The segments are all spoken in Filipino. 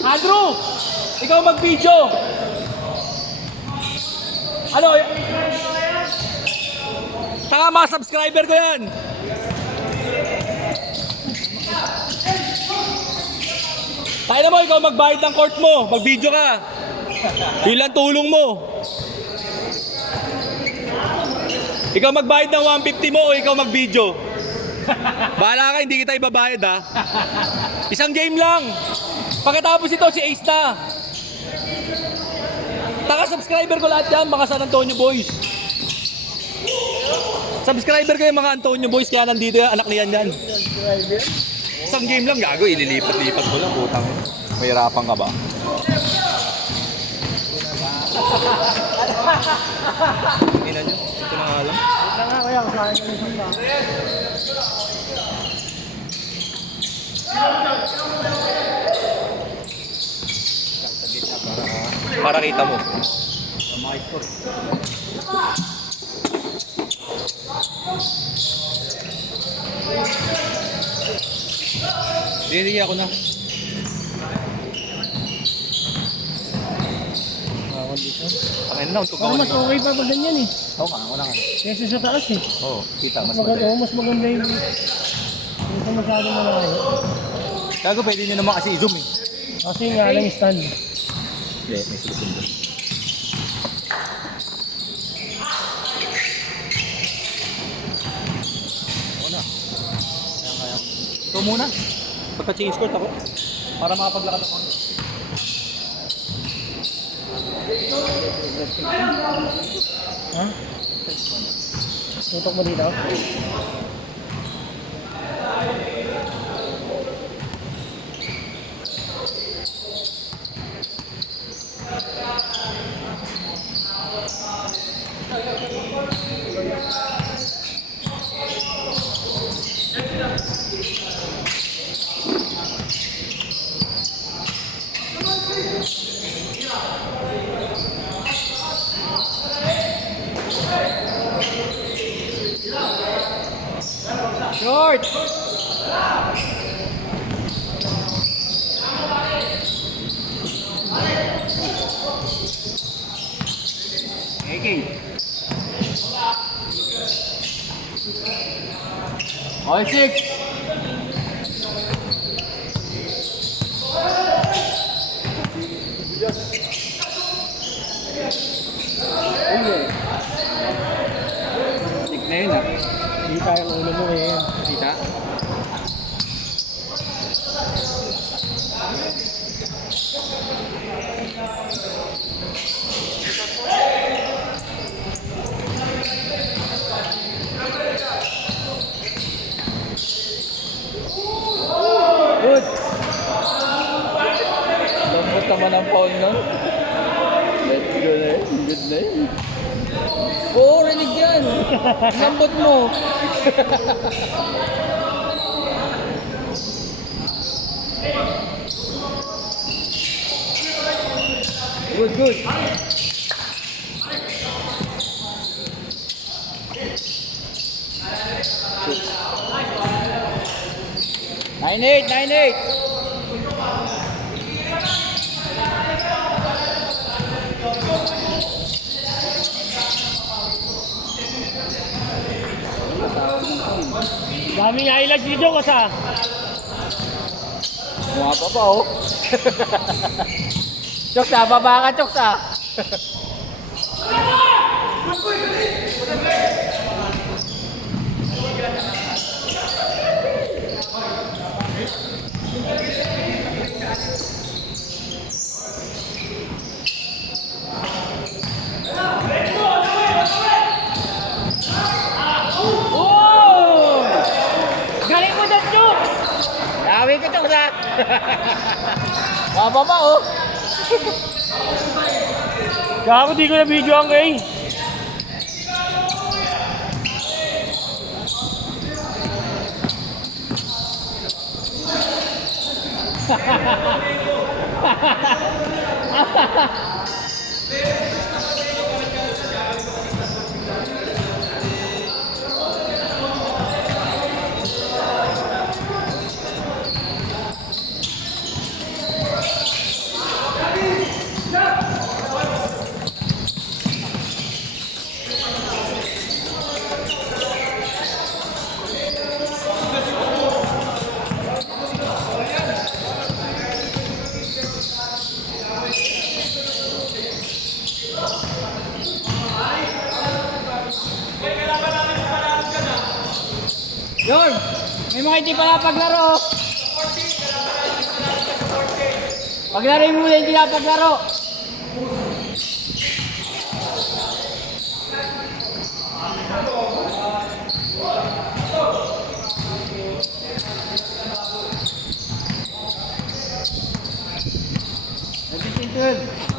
Andrew! Ikaw mag-video! Ano? Tanga mga subscriber ko yan! Tayo na mo, ikaw magbayad ng court mo. Mag-video ka. Yun lang tulong mo. Ikaw magbayad ng 150 mo o ikaw mag-video. Bahala ka, hindi kita ibabayad ha. Isang game lang. Pagkatapos ito, si Ace na. Taka-subscriber ko lahat yan, mga San Antonio Boys. Subscriber ko yung mga Antonio Boys, kaya nandito yung anak niyan yan. Isang game lang, gago, ililipat-lipat mo lang, putang. Mahirapan ka ba? Ina nyo, ito na nga lang. Ito nga kaya, kasahin ko yung ba? Para kita mo. Hindi ako na. Ang na, untog Oh, mas okay pa pag ganyan eh. Oo nga, wala nga. Kesa sa taas eh. Oo, kita, mas Maganda, madali. mas maganda yung... Hindi ka masyadong malayo. Gago, pwede nyo naman kasi i-zoom eh. Kasi nga lang stand. Hindi, may solusyon doon. Oo na. Kaya. Ito muna. Pagka-change court ako. Para makapaglakad ako. Ha? Tutok mo dito? Short! Okay. Okay, 6. Tik na yun ah. Hindi tayo ang ulo mo eh. Kita? Good! Lambot naman ang pawn nun. Let's go na yun. Good na yun. Oo, rinig yan. Lambot mo. Good, good. Nine eight, 9-8. Daming highlights video ko sa... Mukha pa pa oh. Chokes ah, baba ka Chokes ah. Galing mo dyan, Chok! Bawi ko ito sa... Baba pa oh. Gago, di ko na video ang kay. Yorn, may mga hindi pala paglaro. Paglaro mo muna hindi na paglaro. Nag-12.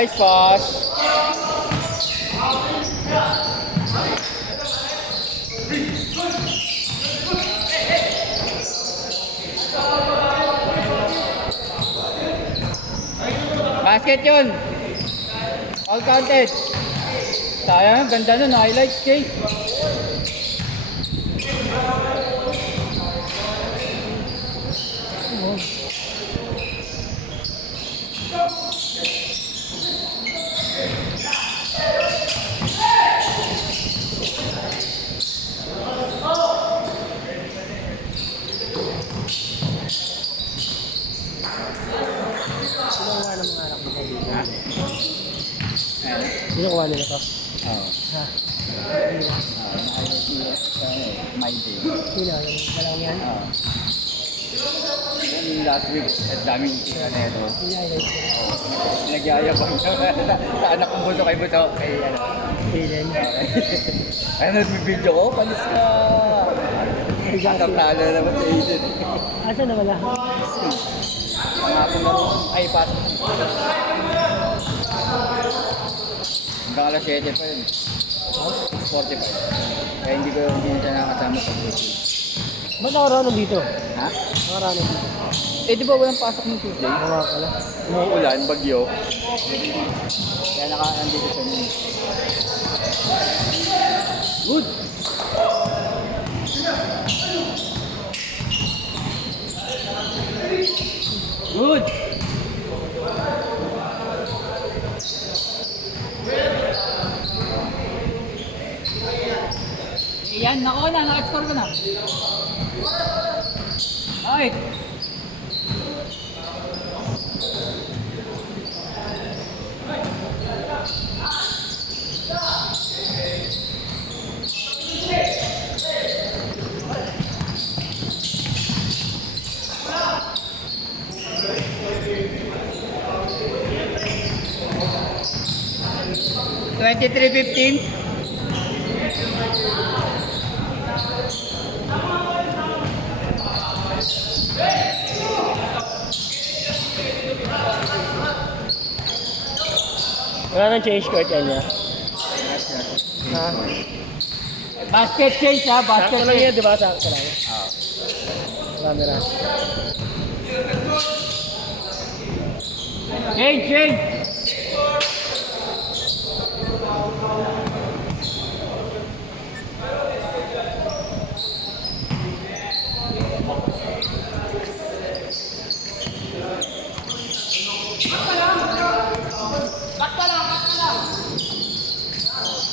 Nice pass. Basket yun. All counted. Sayang, ganda nun. Highlights, Jay. Sino kuha nila to? Oo. Ha? My day. Sino? Walang yan? Oo. Yung last week, at daming tira na ito. Highlights ko. Nagyayabang siya sa anak kong buso kay buso. Kay ano. Aiden. Ano, may video ko? Palis ka! Isang talo na naman sa Aiden. Asa na wala? Ang hapon na rin. Ay, pasok. Hanggang alas 7 pa yun. 45. Kaya hindi na siya nakakasama sa video. Ba't nakaranan dito? Ha? Nakaranan dito. Eh, di ba walang pasok ng Tuesday? Oo nga pala. Umuulan, bagyo. Kaya nandito siya nun. Good! Good! Yan, nakuha na, naka-score ko na. Ay! $23.15. Wala nang change court yan niya. Ha? Basket change ha, basket Sakto lang yan, change. di ba? Sakto lang. Marami na. Change, change.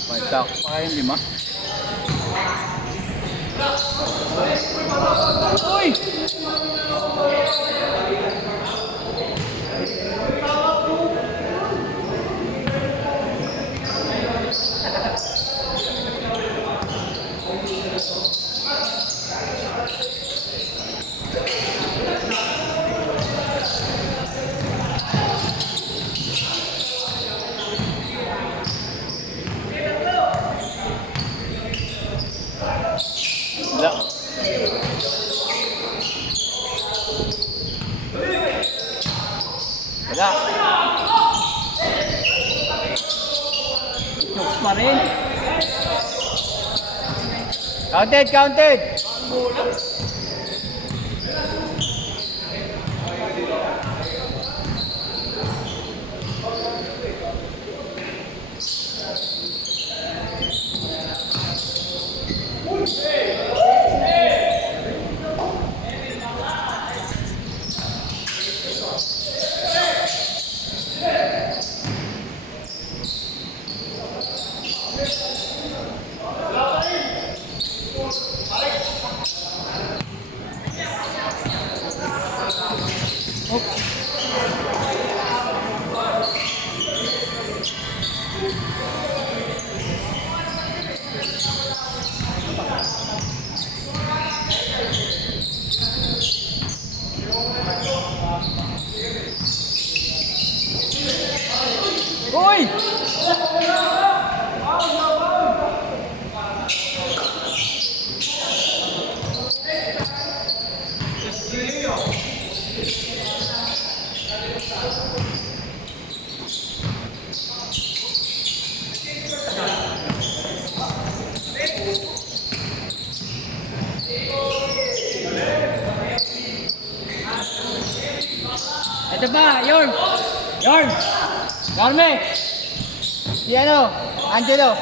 Basta ako pa kayong 5. Uy! Wala. Chokes pa rin. Counted, counted. Uy! Ito ba? Yorn! Yorn! Garme! Si ano? Angelo!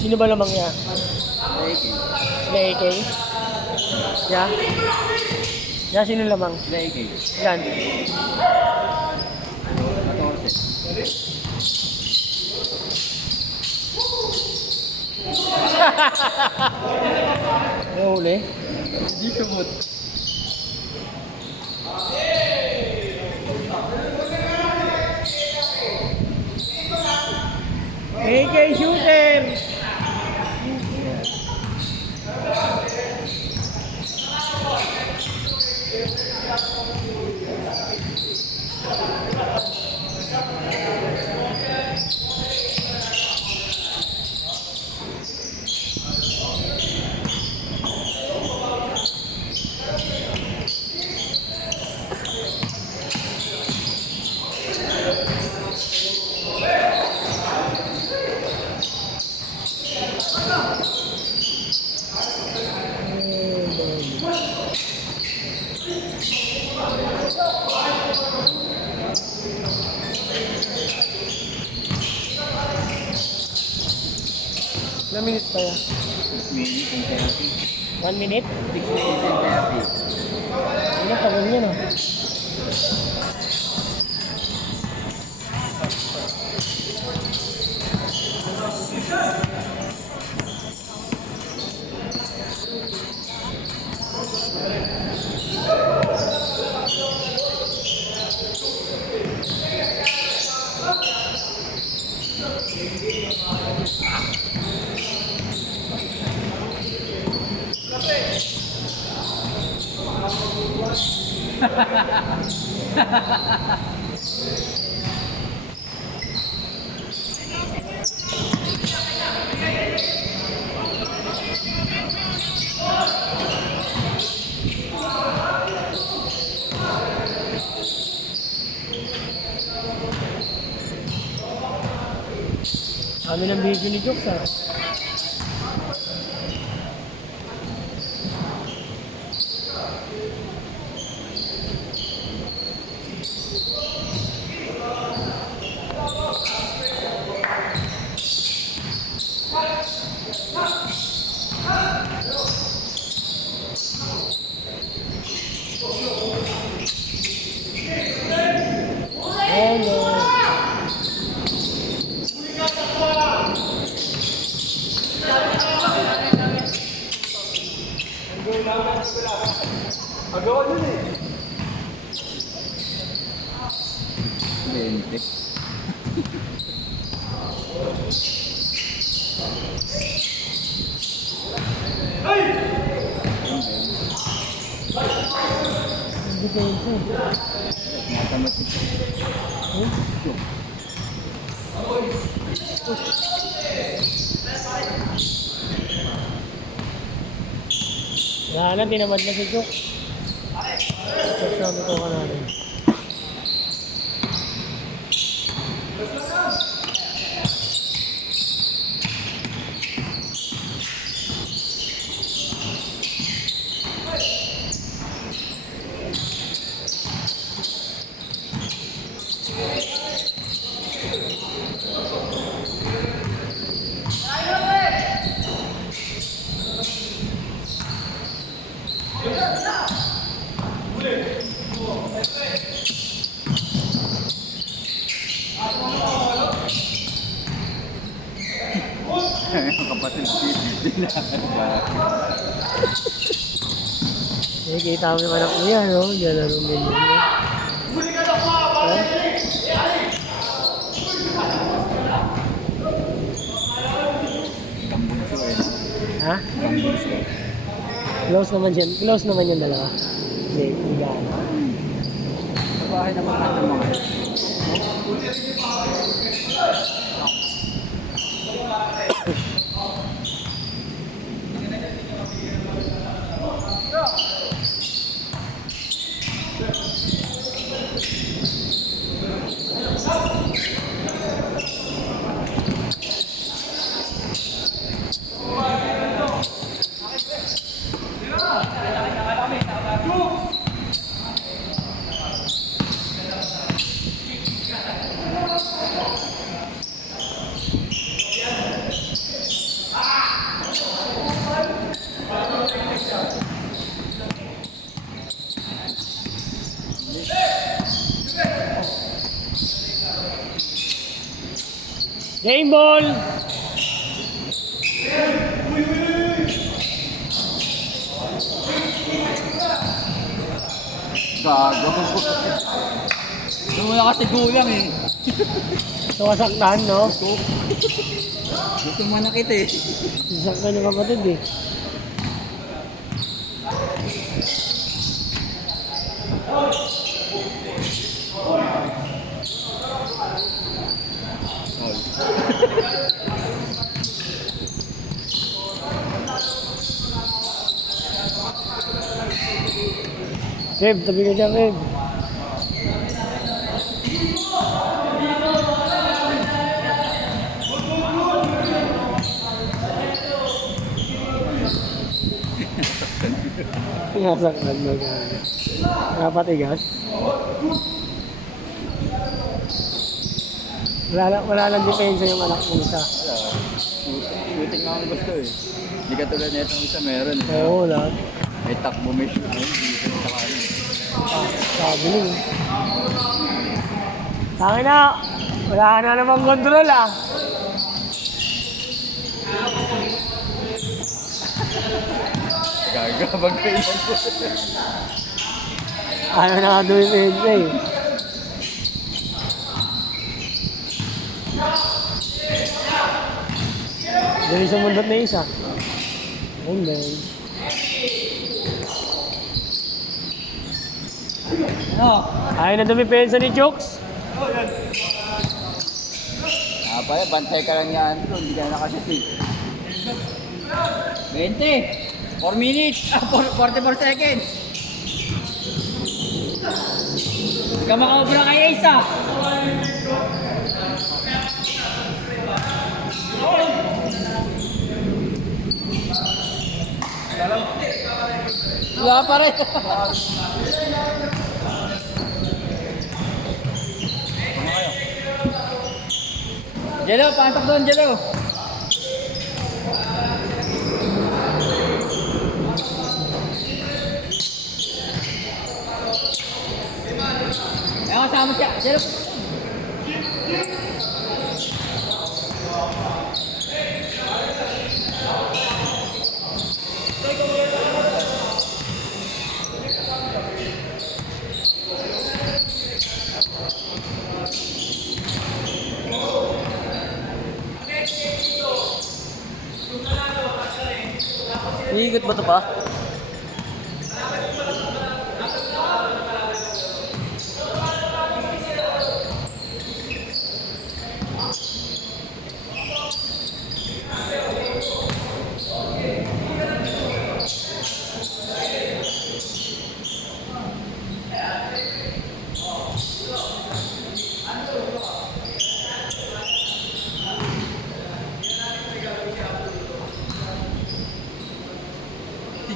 Sino ba lamang niya? Sila AK? Yeah? Yeah, sino lamang? Ilan? 14. May huli? Hindi tumot. AK shooter! Ilang minutes pa yan? 6 minutes and 30. 1 minute? 6 minutes and 30. Ano pa ganyan ah? Ano ng video ni Jokes ah? Hello. Agawan yun eh. 20. Hindi kayo Natamad ito. eh. Wala na, tinamad na si Chok. Chok sabi ko ka natin. Yung kapatid, hindi na. Nakikita mo yung anak mo yan, no? Diyan na rin din yun. Kambunso eh. Ha? Kambunso. Close naman yan dalawa. Hindi, hindi gaano. Sa bahay naman natin mga. Game ball! Gago. Doon wala kasi gulang eh. Sasaktan, no? Gusto mo nakita eh. Sasaktan yung kapatid eh. Feb, tabi ka dyan, Feb. Nasaktan mo ka. Napatigas. Wala lang depensa yung anak mo isa. Shooting nga ang gusto eh. Hindi ka tulad na itong isa meron eh. Oo, lahat. May takbo, may shoot. Ay, hindi ka sa kanin. Sabi niyo. Tangin na. Wala na namang control ah. Gagabag ka yan. Ayaw na nga depensa eh. Dali sa mundot na isa. And then, ayaw na dumipensa ni Jokes. Pala, bantay ka lang yan. Hindi ka nakasisi. 20. 4 minutes. 44 seconds. Hindi ka makaubra kay Ace ah. Wala pa rin. Jello, pantok doon, Jello. Ayan, kasama siya. Jello. Iikot ba ito pa?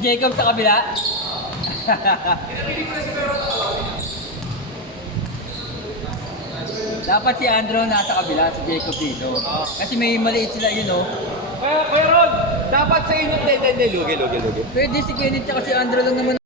Jacob sa kabila. Dapat si Andrew nasa kabila, si Jacob dito. Kasi may maliit sila yun, oh. Kuya Ron, dapat sa inyo, hindi, lugi. Pwede si Kenneth at si Andrew lang naman